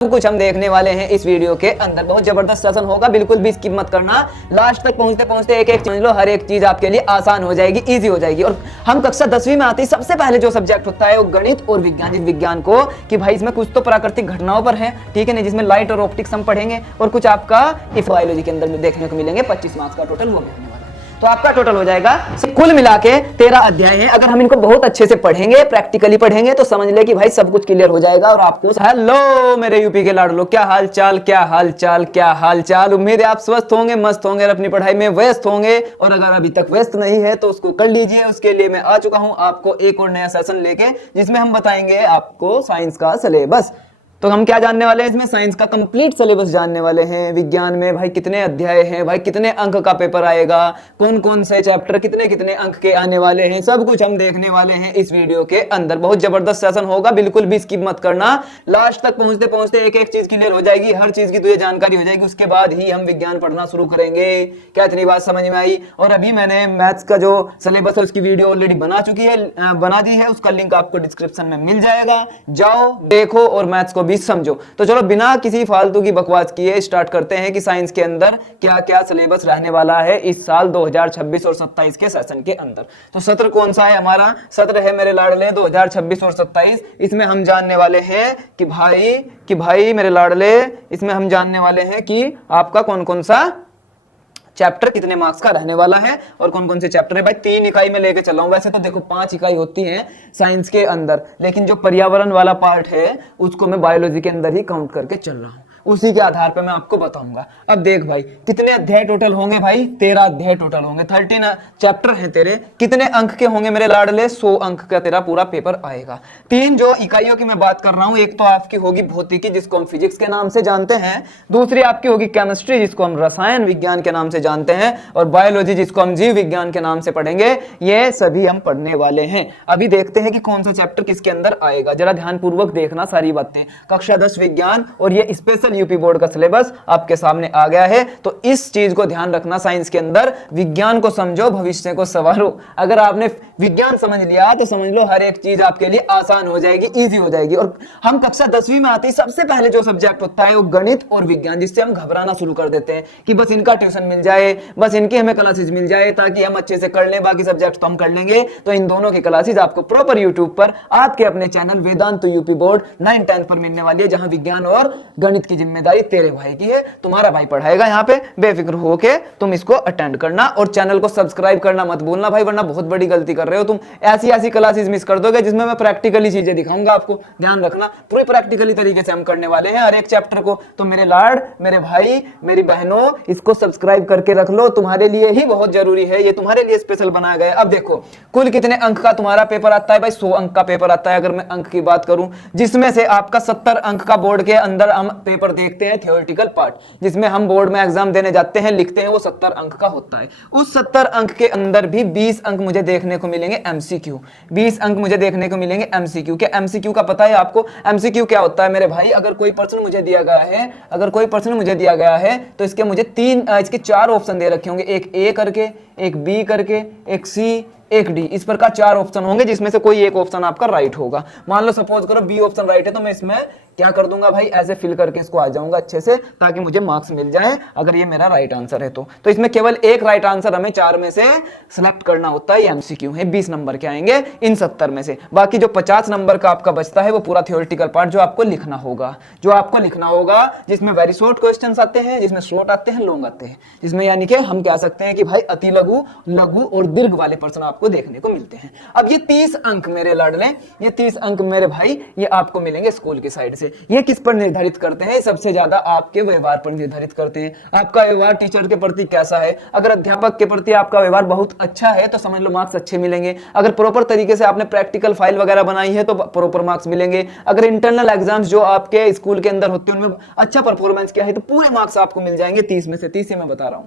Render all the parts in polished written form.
कुछ हम देखने वाले हैं इस वीडियो के अंदर। बहुत जबरदस्त सेशन होगा, बिल्कुल भी स्किप मत करना। लास्ट तक पहुंचते पहुंचते एक एक समझ लो, हर एक चीज आपके लिए आसान हो जाएगी, इजी हो जाएगी। और हम कक्षा 10वीं में आते ही सबसे पहले जो सब्जेक्ट होता है वो गणित और विज्ञान। जिस विज्ञान को कि भाई इसमें कुछ तो प्राकृतिक घटनाओं पर है, ठीक है ना, जिसमें लाइट और ऑप्टिक्स हम पढ़ेंगे, और कुछ आपका बायोलॉजी के अंदर देखने को मिलेंगे 25 मार्क्स का टोटल, वो देखने वाला है। तो आपका टोटल हो जाएगा कुल मिला के 13 अध्याय हैं। अगर हम इनको बहुत अच्छे से पढ़ेंगे, प्रैक्टिकली पढ़ेंगे, तो समझ ले कि भाई सब कुछ क्लियर हो जाएगा। और आपको हेलो मेरे यूपी के लाडलो, क्या हाल चाल, क्या हाल चाल, क्या हाल चाल। उम्मीद है आप स्वस्थ होंगे, मस्त होंगे और अपनी पढ़ाई में व्यस्त होंगे। और अगर अभी तक व्यस्त नहीं है तो उसको कर लीजिए। उसके लिए मैं आ चुका हूं आपको एक और नया सेशन लेके, जिसमें हम बताएंगे आपको साइंस का सिलेबस। तो हम क्या जानने वाले हैं इसमें? साइंस का कंप्लीट सिलेबस जानने वाले हैं। विज्ञान में भाई कितने अध्याय हैं, भाई कितने अंक का पेपर आएगा, कौन कौन से चैप्टर कितने कितने अंक के आने वाले हैं, सब कुछ हम देखने वाले हैं इस वीडियो के अंदर। बहुत जबरदस्त सेशन होगा, बिल्कुल भी स्किप मत करना। लास्ट तक पहुंचते पहुंचते एक एक चीज क्लियर हो जाएगी, हर चीज की तुझे जानकारी हो जाएगी। उसके बाद ही हम विज्ञान पढ़ना शुरू करेंगे। क्या इतनी बात समझ में आई? और अभी मैंने मैथ्स का जो सिलेबस है उसकी वीडियो ऑलरेडी बना दी है, उसका लिंक आपको डिस्क्रिप्शन में मिल जाएगा। जाओ देखो और मैथ्स को भी समझो। तो चलो बिना किसी फालतू की बकवास किए स्टार्ट करते हैं कि साइंस के अंदर क्या क्या सिलेबस रहने वाला है इस साल 2026 और 27 के सेशन के अंदर। तो सत्र कौन सा है? हमारा सत्र है मेरे लाडले 2026 और 27। इसमें हम जानने वाले हैं कि भाई मेरे लाडले, इसमें हम जानने वाले हैं कि आपका कौन कौन सा चैप्टर कितने मार्क्स का रहने वाला है और कौन कौन से चैप्टर है। भाई 3 इकाई में लेके चला हूं। वैसे तो देखो 5 इकाई होती है साइंस के अंदर, लेकिन जो पर्यावरण वाला पार्ट है उसको मैं बायोलॉजी के अंदर ही काउंट करके चल रहा हूं। उसी के आधार पर मैं आपको बताऊंगा। अब देख भाई कितने अध्याय टोटल होंगे? भाई 13 अध्याय टोटल होंगे, 13 चैप्टर हैं तेरे। कितने अंक के होंगे मेरे लाडले? 100 अंक का तेरा पूरा पेपर आएगा। 3 जो इकाइयों की मैं बात कर रहा हूं, एक तो आपकी होगी भौतिकी जिसको हम फिजिक्स के नाम से जानते हैं, दूसरी आपकी होगी केमिस्ट्री जिसको हम रसायन विज्ञान के नाम से जानते हैं, और बायोलॉजी जिसको हम जीव विज्ञान के नाम से पढ़ेंगे। ये सभी हम पढ़ने वाले हैं। अभी देखते हैं कि कौन सा चैप्टर किसके अंदर आएगा। जरा ध्यानपूर्वक देखना सारी बातें। कक्षा 10 विज्ञान और ये स्पेशल यूपी बोर्ड का सिलेबस आपके सामने आ गया है। तो इस चीज को ध्यान रखना, साइंस के अंदर विज्ञान को समझो, भविष्य को संवारो। अगर आपने विज्ञान समझ लिया तो समझ लो हर एक चीज आपके लिए आसान हो जाएगी, इजी हो जाएगी। और हम कक्षा 10वीं में आते ही सबसे पहले जो सब्जेक्ट होता है वो गणित और विज्ञान, जिससे हम घबराना शुरू कर देते हैं कि बस इनका ट्यूशन मिल जाए, बस इनकी हमें क्लासेस मिल जाए ताकि हम अच्छे से कर लें, बाकी सब्जेक्ट तो हम कर लेंगे। तो इन दोनों की क्लासेस आपको प्रॉपर यूट्यूब पर आपके अपने चैनल वेदांत यूपी बोर्ड 9th 10th पर मिलने वाली है, जहां विज्ञान और गणित की जिम्मेदारी तेरे भाई की है। तुम्हारा भाई पढ़ाएगा यहाँ पे, बेफिक्र होके तुम इसको अटेंड करना और चैनल को सब्सक्राइब करना मत भूलना भाई, वरना बहुत बड़ी गलती कर रहे हो तुम। ऐसी क्लासेस मिस कर दोगे जिसमें मैं प्रैक्टिकली चीजें दिखाऊंगा आपको। ध्यान रखना, पूरी प्रैक्टिकली तरीके से हम करने वाले हैं हर एक चैप्टर को। तो मेरे लाड, मेरे भाई, मेरी बहनों, इसको सब्सक्राइब करके रख लो, तुम्हारे लिए ही बहुत जरूरी है, ये तुम्हारे लिए स्पेशल बनाया गया है। अब देखो कुल कितने अंक का तुम्हारा पेपर आता है? भाई 100 अंक का पेपर आता है अगर मैं अंक की बात करूं, जिसमें से आपका 70 अंक का बोर्ड के अंदर हम पेपर देखते हैं थ्योरेटिकल पार्ट, जिसमें हम बोर्ड में एग्जाम देने जाते हैं, लिखते हैं, वो 70 अंक का होता है। उस 70 अंक के अंदर भी 20 अंक मुझे देखने को मिलेंगे एमसीक्यू। 20 अंक मुझे देखने को मिलेंगे एमसीक्यू के। एमसीक्यू का पता है आपको? एमसीक्यू क्या होता है मेरे भाई? अगर कोई प्रश्न मुझे दिया गया है तो इसके मुझे इसके 4 ऑप्शन दे रखे होंगे, एक ए करके, एक बी करके, एक सी, एक डी। इस प्रकार 4 ऑप्शन होंगे जिसमें से कोई एक ऑप्शन आपका राइट होगा। मान लो सपोज करो बी ऑप्शन राइट है, तो मैं इसमें क्या कर दूंगा भाई, ऐसे फिल करके इसको आ जाऊंगा अच्छे से, ताकि मुझे मार्क्स मिल जाए अगर ये मेरा राइट आंसर है तो इसमें केवल एक राइट आंसर हमें 4 में से सिलेक्ट करना होता है। ये एमसीक्यू है, 20 नंबर के आएंगे इन 70 में से। बाकी जो 50 नंबर का आपका बचता है वो पूरा थ्योरेटिकल पार्ट जो आपको लिखना होगा, जिसमें वेरी शॉर्ट क्वेश्चंस आते हैं, जिसमें शॉर्ट आते हैं, लॉन्ग आते हैं, जिसमें यानी कि हम कह सकते हैं कि भाई अति लघु, लघु और दीर्घ वाले प्रश्न आपको देखने को मिलते हैं। अब ये 30 अंक मेरे लाडले, ये 30 अंक मेरे भाई, ये आपको मिलेंगे स्कूल की साइड से। ये किस पर निर्धारित करते हैं? सबसे ज्यादा आपके व्यवहार पर निर्धारित करते हैं। आपका व्यवहार टीचर के प्रति कैसा है? अगर अध्यापक के प्रति आपका व्यवहार बहुत अच्छा है तो समझ लो मार्क्स अच्छे मिलेंगे। अगर प्रॉपर तरीके से आपने प्रैक्टिकल फाइल वगैरह बनाई है तो प्रॉपर मार्क्स मिलेंगे। अगर इंटरनल एग्जाम्स जो आपके स्कूल के अंदर होते हैं उनमें अच्छा परफॉर्मेंस किया है तो पूरे मार्क्स आपको मिल जाएंगे 30 में से 30 ही मैं बता रहा हूं।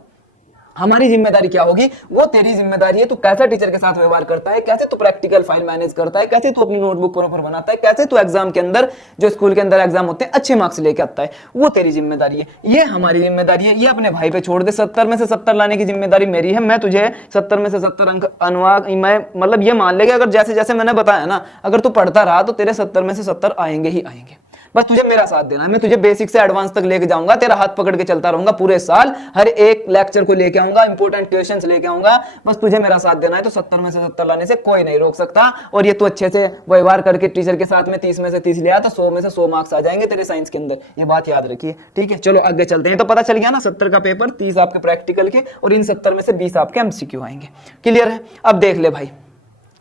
हमारी जिम्मेदारी क्या होगी? वो तेरी जिम्मेदारी है, तू कैसा टीचर के साथ व्यवहार करता है, कैसे तू प्रैक्टिकल फाइल मैनेज करता है, कैसे तू अपनी नोटबुक प्रॉपर बनाता है, कैसे तू एग्जाम के अंदर, जो स्कूल के अंदर एग्जाम होते हैं, अच्छे मार्क्स लेके आता है। वो तेरी जिम्मेदारी है, ये हमारी जिम्मेदारी है। ये अपने भाई पे छोड़ दे। 70 में से 70 लाने की जिम्मेदारी मेरी है। मैं तुझे 70 में से 70 अंक अनुवाद, मैं मतलब ये मान लेगा अगर जैसे जैसे मैंने बताया ना, अगर तू पढ़ता रहा तो तेरे 70 में से 70 आएंगे ही आएंगे। बस तुझे मेरा साथ देना है, मैं तुझे बेसिक से एडवांस तक लेके जाऊंगा, तेरा हाथ पकड़ के चलता रहूंगा पूरे साल, हर एक लेक्चर को लेके आऊंगा, इंपॉर्टेंट क्वेश्चंस लेके आऊंगा, बस तुझे मेरा साथ देना है। तो 70 में से 70 लाने से कोई नहीं रोक सकता। और ये तो अच्छे से व्यवहार करके टीचर के साथ में 30 में से 30 लिया तो 100 में से 100 मार्क्स आ जाएंगे तेरे साइंस के अंदर, ये बात याद रखिए, ठीक है। चलो आगे चलते हैं। तो पता चल गया ना, 70 का पेपर, 30 आपके प्रैक्टिकल के, और इन 70 में से 20 आपके एमसीक्यू आएंगे। क्लियर है? अब देख ले भाई,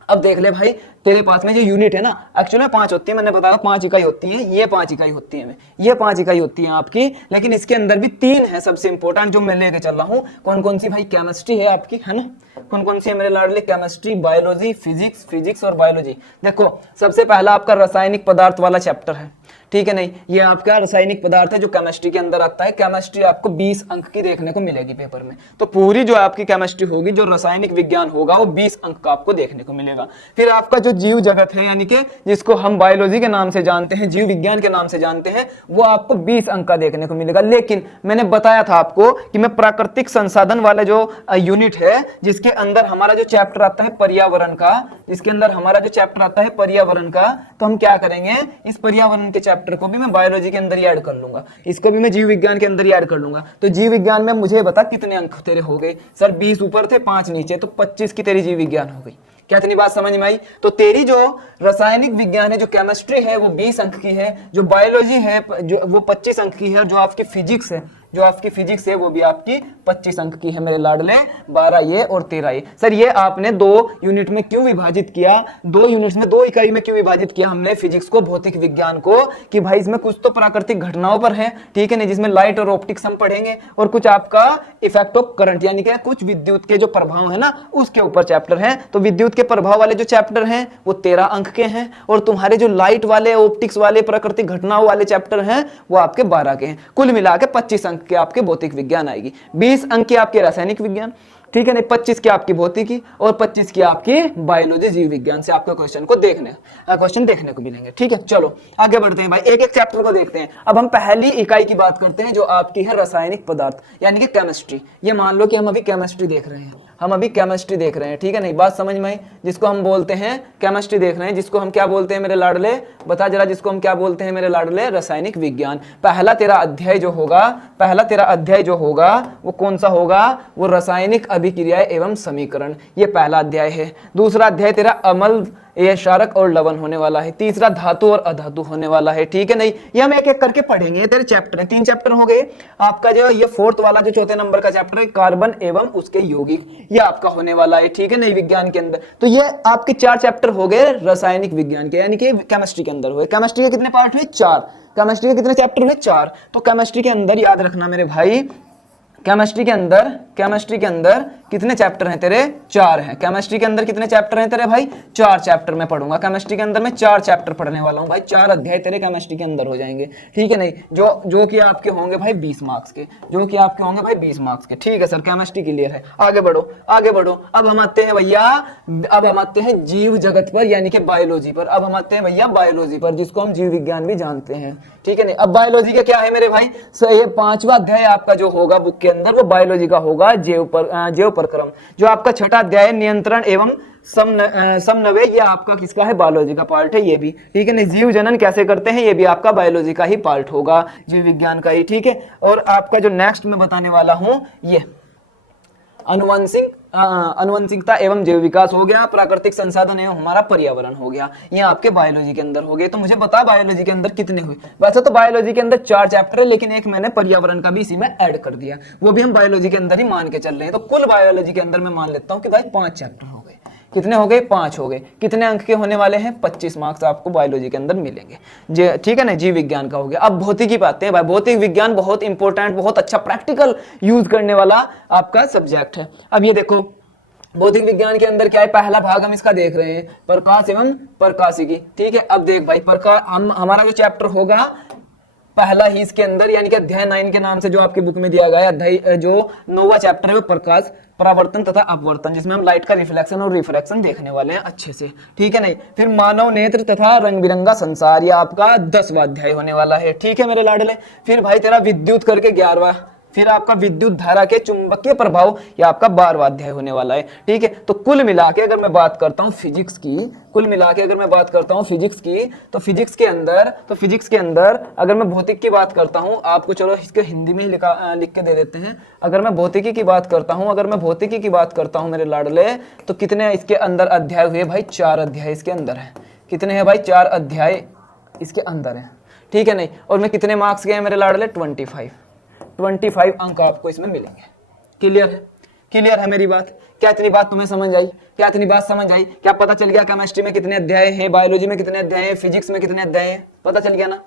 अब देख ले भाई, तेरे पास में जो यूनिट है ना, एक्चुअली में 5 होती है, मैंने बताया 5 इकाई होती है, ये 5 इकाई होती है, ये 5 इकाई होती है आपकी, लेकिन इसके अंदर भी 3 है सबसे इंपॉर्टेंट जो मैं लेके चल रहा हूँ। कौन कौन सी भाई? केमिस्ट्री है आपकी, है ना, कौन कौन सी है मेरे लाडले? केमिस्ट्री, बायोलॉजी, फिजिक्स, फिजिक्स और बायोलॉजी। देखो सबसे पहला आपका रासायनिक पदार्थ वाला चैप्टर है, ठीक है नहीं, ये आपका रासायनिक पदार्थ है जो केमिस्ट्री के अंदर आता है। केमिस्ट्री आपको 20 अंक की देखने को मिलेगी पेपर में, तो पूरी जो आपकी केमिस्ट्री होगी, जो रासायनिक विज्ञान होगा, वो 20 अंक का आपको देखने को मिलेगा। फिर आपका जो जीव जगत है, यानी कि जिसको हम बायोलॉजी के नाम से जानते हैं, जीव विज्ञान के नाम से जानते हैं, वो आपको 20 अंक का देखने को मिलेगा। लेकिन मैंने बताया था आपको कि मैं प्राकृतिक संसाधन वाला जो यूनिट है, जिसके अंदर हमारा जो चैप्टर आता है पर्यावरण का, जिसके अंदर हमारा जो चैप्टर आता है पर्यावरण का, तो हम क्या करेंगे, इस पर्यावरण के चैप्टर को भी मैं बायोलॉजी के अंदर ही ऐड कर लूंगा, इसको भी मैं जीव विज्ञान के अंदर ही ऐड कर लूंगा। तो जीव विज्ञान में मुझे बता कितने अंक तेरे हो गए? सर 20 ऊपर थे, 5 नीचे, तो 25 की तेरी जीव विज्ञान हो गई। क्या इतनी बात समझ में आई? तो तेरी जो रासायनिक विज्ञान है, जो केमिस्ट्री है, वो 20 अंक की है, जो बायोलॉजी है जो वो 25 अंक की है, और जो आपकी फिजिक्स है, जो आपकी फिजिक्स है, वो भी आपकी 25 अंक की है मेरे लाडले, 12 ये और 13 ये। सर ये आपने 2 यूनिट में क्यों विभाजित किया, 2 यूनिट्स में 2 इकाई में क्यों विभाजित किया हमने फिजिक्स को, भौतिक विज्ञान को, कि भाई इसमें कुछ तो प्राकृतिक घटनाओं पर है, ठीक है नहीं, जिसमें लाइट और ऑप्टिक्स हम पढ़ेंगे, और कुछ आपका इफेक्ट ऑफ करंट, यानी कि कुछ विद्युत के जो प्रभाव है ना, उसके ऊपर चैप्टर है। तो विद्युत के प्रभाव वाले जो चैप्टर हैं वो 13 अंक के हैं, और तुम्हारे जो लाइट वाले, ऑप्टिक्स वाले, प्राकृतिक घटनाओं वाले चैप्टर हैं वो आपके 12 के हैं। कुल मिला के 25 अंक के आपके भौतिक विज्ञान आएगी, 20 अंक की आपके रासायनिक विज्ञान, ठीक है नहीं, 25 की आपकी भौतिकी और 25 की आपकी बायोलॉजी, जीव विज्ञान से आपका क्वेश्चन देखने को मिलेंगे। ठीक है, चलो आगे बढ़ते हैं भाई, एक एक चैप्टर को देखते हैं। अब हम पहली इकाई की बात करते हैं जो आपकी है रासायनिक पदार्थ, यानी कि केमिस्ट्री। ये मान लो कि हम अभी केमिस्ट्री देख रहे हैं, ठीक है नहीं, बात समझ में आई? जिसको हम बोलते हैं केमिस्ट्री देख रहे हैं, जिसको हम क्या बोलते हैं मेरे लाडले, बता जरा, जिसको हम क्या बोलते हैं मेरे लाडले? रासायनिक विज्ञान। पहला तेरा अध्याय जो होगा वो कौन सा होगा? वो रासायनिक अभिक्रियाएं एवं समीकरण, ये पहला अध्याय है। दूसरा अध्याय तेरा अम्ल, ये क्षारक और लवण होने वाला है। तीसरा धातु और अधातु होने वाला है, ठीक है नहीं, ये हम एक एक करके पढ़ेंगे। ये तेरे चैप्टर हैं, 3 चैप्टर हो गए। आपका जो ये 4th वाला जो 4थे नंबर का चैप्टर है, कार्बन एवं उसके यौगिक, ये आपका होने वाला है, ठीक है नहीं, विज्ञान के अंदर। तो ये आपके 4 चैप्टर हो गए रासायनिक विज्ञान के, यानी कि केमिस्ट्री के अंदर हुए। केमिस्ट्री के कितने पार्ट हुए? 4। केमिस्ट्री के कितने चैप्टर हुए? 4। तो केमिस्ट्री के अंदर याद रखना मेरे भाई, केमिस्ट्री के अंदर कितने चैप्टर हैं तेरे? 4 हैं। केमिस्ट्री के अंदर कितने चैप्टर हैं तेरे भाई? 4 चैप्टर मैं पढ़ूंगा केमिस्ट्री के अंदर, मैं 4 चैप्टर पढ़ने वाला हूं भाई, 4 अध्याय तेरे केमिस्ट्री के अंदर हो जाएंगे, ठीक है नहीं, जो कि आपके होंगे भाई 20 मार्क्स के, ठीक है सर, केमिस्ट्री क्लियर है। आगे बढ़ो। अब हम आते हैं भैया, जीव जगत पर, यानी कि बायोलॉजी पर। अब हम आते हैं भैया बायोलॉजी पर, जिसको हम जीव विज्ञान भी जानते हैं, ठीक है नहीं। अब बायोलॉजी का क्या है मेरे भाई? ये 5वां अध्याय आपका जो होगा बुक के अंदर, वो बायोलॉजी का होगा, जीव प्रक्रम। जो आपका 6ठा अध्याय नियंत्रण एवं समन्वय, ये आपका किसका है? बायोलॉजी का पार्ट है ये भी, ठीक है नहीं। जीव जनन कैसे करते हैं, ये भी आपका बायोलॉजी का ही पार्ट होगा, जीव विज्ञान का ही, ठीक है। और आपका जो नेक्स्ट मैं बताने वाला हूं, ये अनुवंशिकता एवं जैव विकास हो गया, प्राकृतिक संसाधन एवं हमारा पर्यावरण हो गया, ये आपके बायोलॉजी के अंदर हो गए। तो मुझे बता बायोलॉजी के अंदर कितने हुए? वैसे तो बायोलॉजी के अंदर 4 चैप्टर है, लेकिन एक मैंने पर्यावरण का भी इसी में ऐड कर दिया, वो भी हम बायोलॉजी के अंदर ही मान के चल रहे हैं। तो कुल बायोलॉजी के अंदर मैं मान लेता हूं कि भाई 5 चैप्टर हो गए। कितने हो गए? 5 हो गए। कितने अंक के होने वाले हैं? 25 मार्क्स आपको बायोलॉजी के अंदर मिलेंगे, ठीक है ना। जीव विज्ञान का हो गया। अब भौतिकी पे आते हैं भाई। भौतिक विज्ञान बहुत इंपॉर्टेंट, बहुत अच्छा प्रैक्टिकल यूज करने वाला आपका सब्जेक्ट है। अब ये देखो, भौतिक विज्ञान के अंदर क्या है? पहला भाग हम इसका देख रहे हैं, प्रकाश एवं प्रकाशिकी, ठीक है। अब देख भाई, हमारा जो चैप्टर होगा पहला ही इसके अंदर, यानी कि अध्याय 9 के नाम से जो आपकी बुक में दिया गया है, अध्याय जो 9वां चैप्टर है वो प्रकाश, परावर्तन तथा अपवर्तन, जिसमें हम लाइट का रिफ्लेक्शन और रिफ्रैक्शन देखने वाले हैं अच्छे से, ठीक है नहीं। फिर मानव नेत्र तथा रंग बिरंगा संसार, ये आपका 10वां अध्याय होने वाला है, ठीक है मेरे लाडले। फिर भाई तेरा विद्युत करके 11वां, फिर आपका विद्युत धारा के चुंबकीय प्रभाव, ये आपका 12वां अध्याय होने वाला है। ठीक है, तो कुल मिला के अगर मैं बात करता हूँ फिजिक्स की, कुल मिला के अगर मैं बात करता हूँ फिजिक्स की, तो फिजिक्स के अंदर अगर मैं भौतिक की बात करता हूँ आपको, चलो इसके हिंदी में ही लिख के दे देते हैं। अगर मैं भौतिकी की बात करता हूँ मेरे लाडले, तो कितने इसके अंदर अध्याय हुए भाई? 4 अध्याय इसके अंदर है। कितने हैं भाई? 4 अध्याय इसके अंदर है। ठीक है नहीं, और मैं कितने मार्क्स के हैं मेरे लाडले? 25 अंक आपको इसमें मिलेंगे। क्लियर है मेरी बात? क्या इतनी बात तुम्हें समझ आई? क्या पता चल गया केमिस्ट्री में कितने अध्याय हैं, बायोलॉजी में कितने अध्याय हैं, फिजिक्स में कितने अध्याय हैं? पता चल गया ना?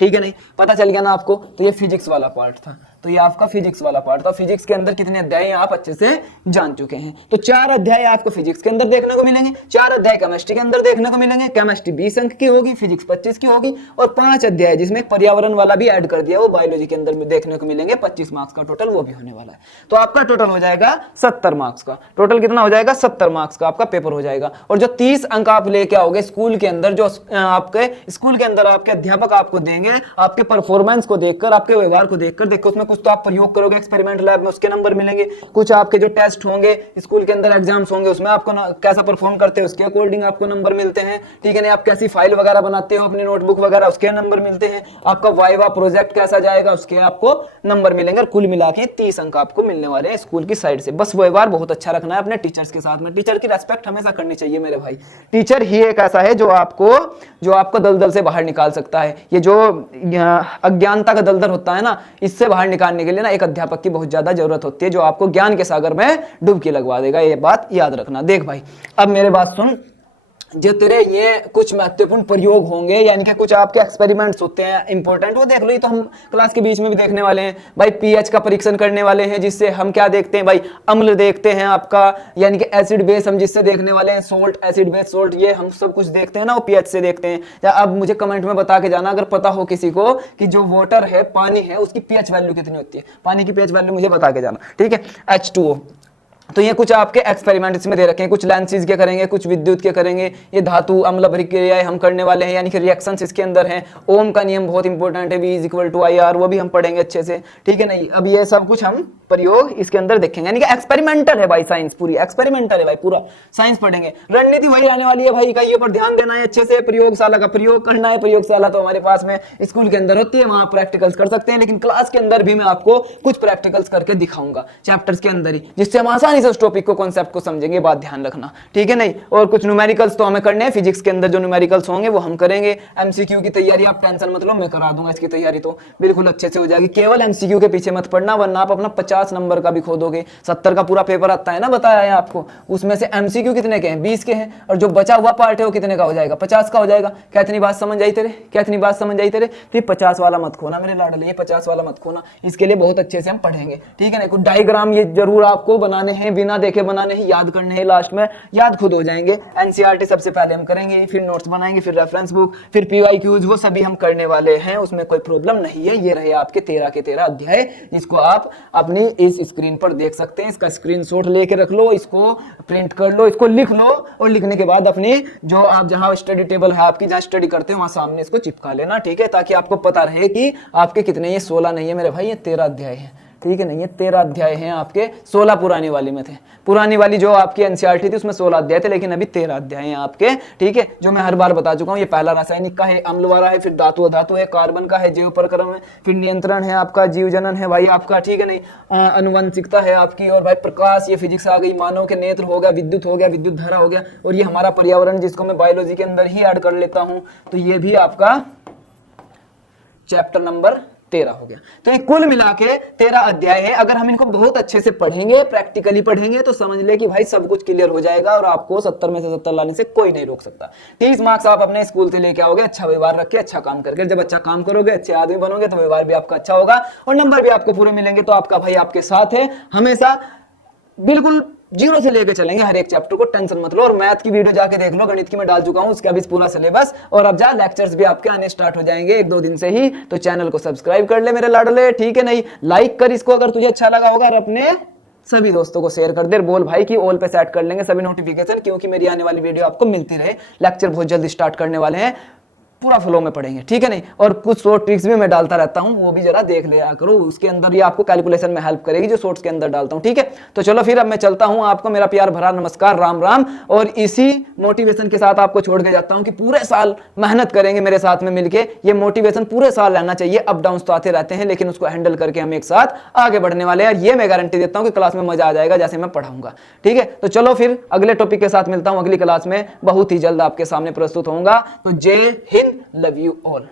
ठीक है नहीं, पता चल गया ना आपको? तो ये फिजिक्स वाला पार्ट था, तो ये आपका फिजिक्स वाला पार्ट था। फिजिक्स के अंदर कितने अध्याय हैं आप अच्छे से जान चुके हैं। तो 4 अध्याय आपको फिजिक्स के अंदर देखने को मिलेंगे, 4 अध्याय केमिस्ट्री के अंदर देखने को मिलेंगे। केमिस्ट्री 20 अंक की होगी, फिजिक्स 25 की होगी, और 5 अध्याय जिसमें पर्यावरण वाला भी ऐड कर दिया वो बायोलॉजी के अंदर देखने को मिलेंगे। 25 मार्क्स का टोटल वो भी होने वाला है। तो आपका टोटल हो जाएगा 70 मार्क्स का। टोटल कितना हो जाएगा? 70 मार्क्स का आपका पेपर हो जाएगा। और जो 30 अंक आप लेके आओगे स्कूल के अंदर, जो आपके स्कूल के अंदर आपके अध्यापक आपको देंगे, आपके परफॉर्मेंस को देखकर, आपके व्यवहार को देखकर, देखो उसमें कुछ तो आप प्रयोग करोगे एक्सपेरिमेंट लैब में, उसके नंबर मिलेंगे। कुछ आपके जो टेस्ट होंगे स्कूल के अंदर, एग्जाम्स होंगे, उसमें आपको कैसा परफॉर्म करते हो उसके अकॉर्डिंग आपको नंबर मिलते हैं। ठीक है ना? आप कैसी फाइल वगैरह बनाते हो अपनी नोटबुक वगैरह, उसके नंबर मिलते हैं। आपका वाइवा प्रोजेक्ट कैसा जाएगा उसके आपको नंबर मिलेंगे। और कुल मिला के 30 अंक आपको मिलने वाले हैं स्कूल की साइड से। बस व्यवहार बहुत अच्छा रखना है अपने टीचर्स के साथ में। टीचर की रेस्पेक्ट हमेशा करनी चाहिए मेरे भाई। टीचर ही एक ऐसा है जो आपको दलदल से बाहर निकाल सकता है। ये जो अज्ञानता का दलदल होता है ना, इससे बाहर निकालने के लिए ना एक अध्यापक की बहुत ज्यादा जरूरत होती है, जो आपको ज्ञान के सागर में डुबकी लगवा देगा। ये बात याद रखना। देख भाई, अब मेरे बात सुन, जो तेरे ये कुछ महत्वपूर्ण प्रयोग होंगे, यानी कि कुछ आपके एक्सपेरिमेंट्स होते हैं इंपॉर्टेंट, वो देख लो। ये तो हम क्लास के बीच में भी देखने वाले हैं भाई। पीएच का परीक्षण करने वाले हैं, जिससे हम क्या देखते हैं भाई? अम्ल देखते हैं आपका, यानी कि एसिड बेस हम जिससे देखने वाले हैं, सोल्ट, एसिड बेस, सोल्ट, ये हम सब कुछ देखते हैं ना, वो पीएच से देखते हैं। या अब मुझे कमेंट में बता के जाना अगर पता हो किसी को कि जो वाटर है, पानी है, उसकी पीएच वैल्यू कितनी होती है। पानी की पीएच वैल्यू मुझे बता के जाना, ठीक है? H2O। तो ये कुछ आपके एक्सपेरिमेंट इसमें दे रखे हैं। कुछ लेंसेज के करेंगे, कुछ विद्युत के करेंगे। ये धातु अम्ल अभिक्रियाएं हम करने वाले हैं, यानी कि रिएक्शंस इसके अंदर हैं। ओम का नियम बहुत इंपॉर्टेंट है, V = IR, वो भी हम पढ़ेंगे अच्छे से। ठीक है नहीं? अब ये सब कुछ हम प्रयोग इसके अंदर देखेंगे, यानी कि एक्सपेरिमेंटल है भाई। साइंस पूरी एक्सपेरिमेंटल है भाई, पूरा साइंस पढ़ेंगे। रणनीति वही आने वाली है भाई, इकाइयों पर ध्यान देना है अच्छे से, प्रयोगशाला का प्रयोग करना है। प्रयोगशाला तो हमारे पास में स्कूल के अंदर होती है, वहां प्रैक्टिकल्स कर सकते हैं, लेकिन क्लास के अंदर भी मैं आपको कुछ प्रैक्टिकल्स करके दिखाऊंगा चैप्टर्स के अंदर ही, जिससे हम आसानी से उस टॉपिक को, कॉन्सेप्ट को समझेंगे। बात ध्यान रखना, ठीक है नहीं? और कुछ न्यूमेरिकल्स तो हमें करने हैं फिजिक्स के अंदर, जो न्यूमेरिकल्स होंगे वो हम करेंगे। एमसीक्यू की तैयारी आप टेंशन मत लो, मैं करा दूंगा इसकी तैयारी, तो बिल्कुल अच्छे से हो जाएगी। केवल एमसीक्यू के पीछे मत पड़ना, वरना आप अपना 50 नंबर का भी खो दोगे। 70 का पूरा पेपर आता है ना, बताया है आपको, उसमें से एमसीक्यू कितने के हैं? 20 के हैं, और जो बचा हुआ पार्ट है वो कितने का हो जाएगा? 50 का हो जाएगा। क्या इतनी बात समझ आई तेरे? तो 50 वाला मत खोना मेरे लाडले, ये 50 वाला मत खोना। इसके लिए बहुत अच्छे से हम पढ़ेंगे, ठीक है ना? कुछ डायग्राम ये जरूर आपको बनाने हैं, बिना देखे बनाने हैं, याद करने हैं, लास्ट में याद खुद हो जाएंगे। एनसीईआरटी सबसे पहले हम करेंगे, फिर नोट्स बनाएंगे, फिर रेफरेंस बुक, फिर पीवाईक्यूज, वो सभी हम करने वाले हैं। उसमें कोई प्रॉब्लम नहीं है। ये रहे आपके 13 के 13 अध्याय, जिसको आप अपनी इस स्क्रीन पर देख सकते हैं। इसका स्क्रीनशॉट लेके रख लो, इसको प्रिंट कर लो, इसको लिख लो, और लिखने के बाद अपने जो आप जहां स्टडी टेबल है आपकी, जहां स्टडी करते हैं, वहां सामने इसको चिपका लेना, ठीक है? ताकि आपको पता रहे कि आपके कितने, ये 16 नहीं है मेरे भाई, ये 13 अध्याय है, ठीक है नहीं? ये 13 अध्याय हैं आपके, 16 पुरानी वाली में थे। पुरानी वाली जो आपकी एनसीईआरटी थी उसमें 16 अध्याय थे, लेकिन अभी 13 अध्याय हैं आपके, ठीक है? जो मैं हर बार बता चुका हूँ। ये पहला रासायनिक का है, अम्ल वाला है, फिर धातु अधातु है, कार्बन का है, जैव प्रक्रम है, फिर नियंत्रण है आपका, जीव जनन है भाई आपका, ठीक है नहीं? अनुवंशिकता है आपकी, और भाई प्रकाश, ये फिजिक्स आ गई, मानव के नेत्र हो गया, विद्युत हो गया, विद्युत धारा हो गया, और ये हमारा पर्यावरण, जिसको मैं बायोलॉजी के अंदर ही ऐड कर लेता हूँ। तो ये भी आपका चैप्टर नंबर 13 हो गया। तो ये कुल मिला के 13 अध्याय है। अगर हम इनको बहुत अच्छे से पढ़ेंगे, प्रैक्टिकली पढ़ेंगे, तो समझ ले कि भाई सब कुछ क्लियर हो जाएगा, और आपको 70 में से 70 लाने से कोई नहीं रोक सकता। 30 मार्क्स आप अपने स्कूल से लेके आओगे, अच्छा व्यवहार रख के, अच्छा काम करके। जब अच्छा काम करोगे, अच्छे आदमी बनोगे, तो व्यवहार भी आपका अच्छा होगा, और नंबर भी आपको पूरे मिलेंगे। तो आपका भाई आपके साथ है हमेशा, बिल्कुल 0 से लेके चलेंगे हर एक चैप्टर को, टेंशन मत लो। और मैथ की वीडियो जाके देख लो, गणित की मैं डाल चुका हूं, उसका भी पूरा सिलेबस, और अब जा लेक्चर्स भी आपके आने स्टार्ट हो जाएंगे 1-2 दिन से ही। तो चैनल को सब्सक्राइब कर ले मेरे लाडले, ठीक है नहीं? लाइक कर इसको अगर तुझे अच्छा लगा होगा, और अपने सभी दोस्तों को शेयर कर दे। बोल भाई कि ऑल पे सेट कर लेंगे सभी नोटिफिकेशन, क्योंकि मेरी आने वाली वीडियो आपको मिलती रहे। लेक्चर बहुत जल्दी स्टार्ट करने वाले हैं। पूरा फ्लो में पढ़ेंगे, ठीक है नहीं। और कुछ शॉर्ट ट्रिक्स भी मैं डालता रहता हूँ, वो भी जरा देख लिया करो, उसके अंदर ये आपको कैलकुलेशन में हेल्प करेगी जो शॉर्ट्स के अंदर डालता हूँ, ठीक है। तो चलो फिर अब मैं चलता हूँ, आपको मेरा प्यार भरा नमस्कार, राम राम। और इसी मोटिवेशन के साथ आपको छोड़ के जाता हूँ कि पूरे साल मेहनत करेंगे मेरे साथ में मिलके, ये मोटिवेशन पूरे साल रहना चाहिए। अप डाउन तो आते रहते हैं, लेकिन उसको हैंडल करके हम एक साथ आगे बढ़ने वाले हैं। ये मैं गारंटी देता हूँ कि क्लास में मजा आ जाएगा जैसे मैं पढ़ाऊंगा, ठीक है। तो चलो फिर अगले टॉपिक के साथ मिलता हूँ अगली क्लास में, बहुत ही जल्द आपके सामने प्रस्तुत होऊंगा। तो जय हिंद, लव यू ऑल।